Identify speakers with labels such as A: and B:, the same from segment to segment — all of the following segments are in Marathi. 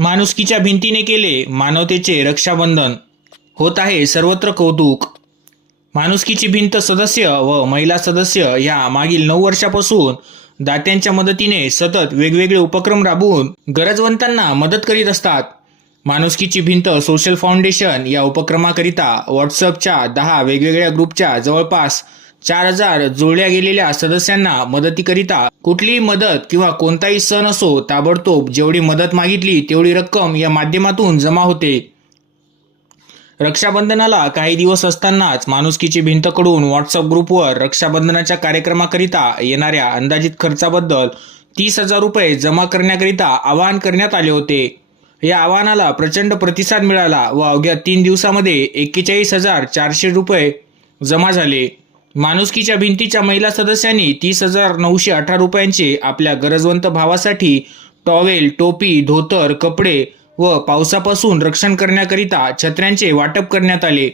A: माणुसकीच्या भिंतीने केले मानवतेचे रक्षाबंधन. होत आहे सर्वत्र कौतुक. माणुसकीची भिंत सदस्य व महिला सदस्य ह्या मागील नऊ वर्षापासून दात्यांच्या मदतीने सतत वेगवेगळे उपक्रम राबवून गरजवंतांना मदत करीत असतात. माणुसकीची भिंत सोशल फाउंडेशन या उपक्रमाकरिता व्हॉट्सअपच्या दहा वेगवेगळ्या ग्रुपच्या जवळपास चार हजार जोडल्या गेलेल्या सदस्यांना मदतीकरिता कुठलीही मदत किंवा कोणताही सण असो ताबडतोब जेवढी मदत मागितली तेवढी रक्कम या माध्यमातून जमा होते. रक्षाबंधनाला काही दिवस असतानाच माणुसकीची भिंतकडून व्हॉट्सअप ग्रुपवर रक्षाबंधनाच्या कार्यक्रमाकरिता येणाऱ्या अंदाजित खर्चाबद्दल तीस हजार रुपये जमा करण्याकरिता आवाहन करण्यात आले होते. या आवाहनाला प्रचंड प्रतिसाद मिळाला व अवघ्या तीन दिवसामध्ये एक्केचाळीस हजार चारशे रुपये जमा झाले. माणुसकीच्या भिंतीच्या महिला सदस्यांनी तीस हजार नऊशे अठरा रुपयांचे आपल्या गरजवंत भावासाठी टॉवेल टोपी धोतर कपडे व पावसापासून रक्षण करण्याकरिता छत्र्यांचे वाटप करण्यात आले.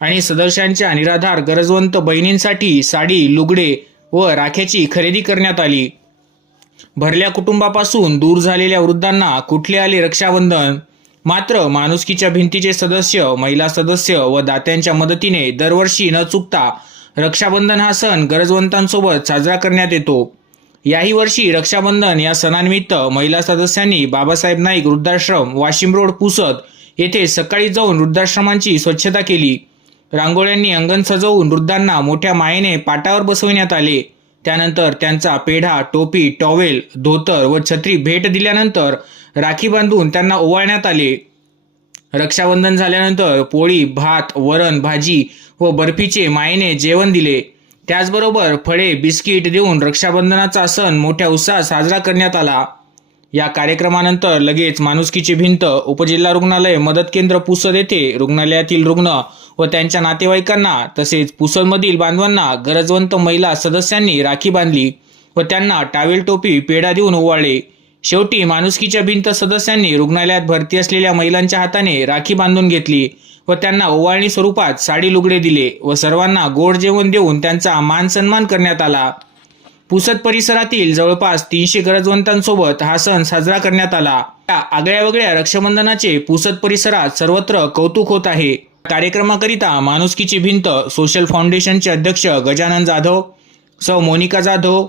A: आणि सदस्यांच्या निराधार गरजवंत बहिणींसाठी साडी लुगडे व राख्याची खरेदी करण्यात आली. भरल्या कुटुंबापासून दूर झालेल्या वृद्धांना कुठले आले रक्षाबंधन? मात्र माणुसकीच्या भिंतीचे सदस्य महिला सदस्य व दात्यांच्या मदतीने दरवर्षी न चुकता रक्षाबंधन हा सण गरजवंतांसोबत साजरा करण्यात येतो. याही वर्षी रक्षाबंधन या सणानिमित्त महिला सदस्यांनी बाबासाहेब नाईक वृद्धाश्रम वाशिम रोड पुसत येथे सकाळी जाऊन वृद्धाश्रमांची स्वच्छता केली. रांगोळ्यांनी अंगण सजवून वृद्धांना मोठ्या मायेने पाटावर बसविण्यात आले. त्यानंतर त्यांचा पेढा टोपी टॉवेल धोतर व छत्री भेट दिल्यानंतर राखी बांधून त्यांना ओवाळण्यात आले. रक्षाबंधन झाल्यानंतर पोळी भात वरण भाजी व बर्फीचे मायेने जेवण दिले. त्याचबरोबर फळे बिस्किट देऊन रक्षाबंधनाचा सण मोठ्या उत्साहात साजरा करण्यात आला. या कार्यक्रमानंतर लगेच माणुसकीची भिंत उपजिल्हा रुग्णालय मदत केंद्र पुसद येथे रुग्णालयातील रुग्ण व त्यांच्या नातेवाईकांना तसेच पुसदमधील बांधवांना गरजवंत महिला सदस्यांनी राखी बांधली व त्यांना टावेल टोपी पेढा देऊन ओवाळले. शेवटी माणुसकीच्या भिंत सदस्यांनी रुग्णालयात भरती असलेल्या महिलांच्या हाताने राखी बांधून घेतली. व त्यांना ओवाळणी स्वरूपात साडी लुगडे दिले व सर्वांना गोड जेवण देऊन त्यांचा मान सन्मान करण्यात आला. पुसद परिसरातील जवळपास तीनशे गरजवंतांसोबत हा सण साजरा करण्यात आला. या आगळ्या वेगळ्या रक्षाबंधनाचे पुसद परिसरात सर्वत्र कौतुक होत आहे. कार्यक्रमाकरिता माणुसकीची भिंत सोशल फाउंडेशनचे अध्यक्ष गजानन जाधव सौ मोनिका जाधव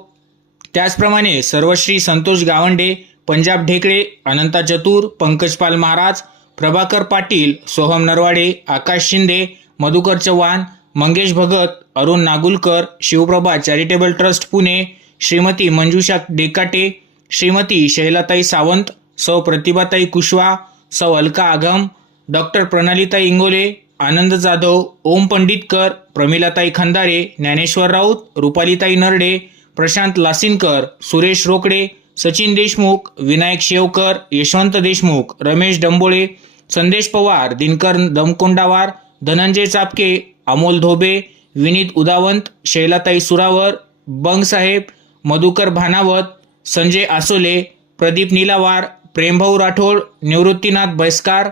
A: त्याचप्रमाणे सर्वश्री Santosh Gawande Panjab Dhekale Ananta Chatur Pankajpal Maharaj Prabhakar Patil Soham Narwade Akash Shinde Madhukar Chavan Mangesh Bhagat Arun Nagulkar Shivprabha charitable trust Pune Shrimati Manjusha Dekate Shrimati Shailatai Sawant Sau Pratibhatai Kushwa Sau Alka Agam doctor Pranalitai Ingole Anand Jadhav Om Panditkar Pramilatai Khandare Dnyaneshwar Raut Rupalitai Narde Prashant Lasinkar Suresh Rokade Sachin Deshmukh Vinayak Shevkar Yashwant Deshmukh Ramesh Dambole Sandesh Pawar Dinkar दमकोंडावार Dhananjay चापके अमोल धोबे विनीत उदावंत शैलाताई सुरावर बंगसाहेब मधुकर भानावत संजय आसोले प्रदीप निलावार प्रेमभाऊ राठोड निवृत्तीनाथ बैस्कार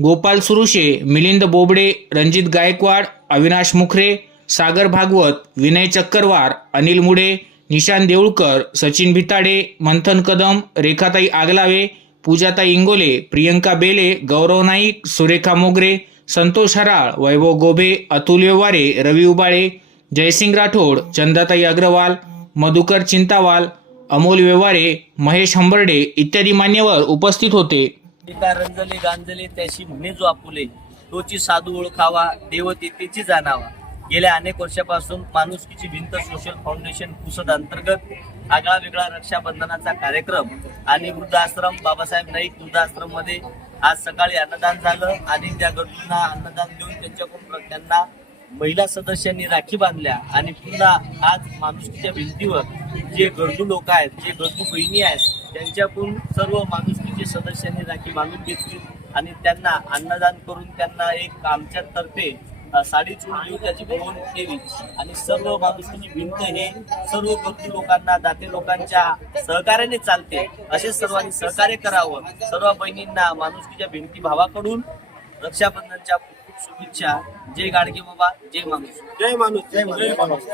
A: गोपाल सुरुशे मिलिंद बोबडे रणजित गायकवाड अविनाश मुखरे सागर भागवत विनय चक्करवार अनिल मुडे निशान देऊळकर सचिन भिताडे मंथन कदम रेखाताई आगलावे पूजाताई इंगोले प्रियंका बेले गौरव नाईक सुरेखा मोगरे संतोष हराळ वैभव गोभे अतुल व्यवारे रवी उबाळे जयसिंग राठोड चंदाताई अग्रवाल मधुकर चिंतावाल अमोल व्यवहारे महेश हंबर्डे इत्यादी मान्यवर उपस्थित होते.
B: रंजले गांजले त्याशी म्हणे जो आपुले तोची साधू ओळखावा देवते तेची जाणावा. गेल्या अनेक वर्षापासून माणुसकीची भिंत सोशल फाउंडेशन पुसद अंतर्गत आगळा वेगळा रक्षाबंधनाचा कार्यक्रम आणि वृद्धाश्रम बाबासाहेब नाईक वृद्धाश्रममध्ये आज सकाळी अन्नदान झालं आणि त्या गरजूंना अन्नदान देऊन त्यांच्याकडून त्यांना महिला सदस्यांनी राखी बांधल्या आणि पुन्हा आज माणुसकीच्या भिंतीवर जे गरजू लोक आहेत जे गरजू बहिणी आहेत त्यांच्याकडून सर्व माणुसकीचे सदस्यांनी राखी बांधून घेतली आणि त्यांना अन्नदान करून त्यांना एक आमच्यातर्फे साडी देऊन त्याची बोलवण केली. आणि सर्व माणुसकीची भिंत हे सर्व गरजू लोकांना दाते लोकांच्या सहकार्याने चालते. असे सर्वांनी सहकार्य करावं. सर्व बहिणींना माणुसकीच्या भिंती भावाकडून रक्षाबंधनच्या खूप खूप शुभेच्छा. जय गाडगे बाबा जय माणूस.
C: जय माणूस. जय माणूस.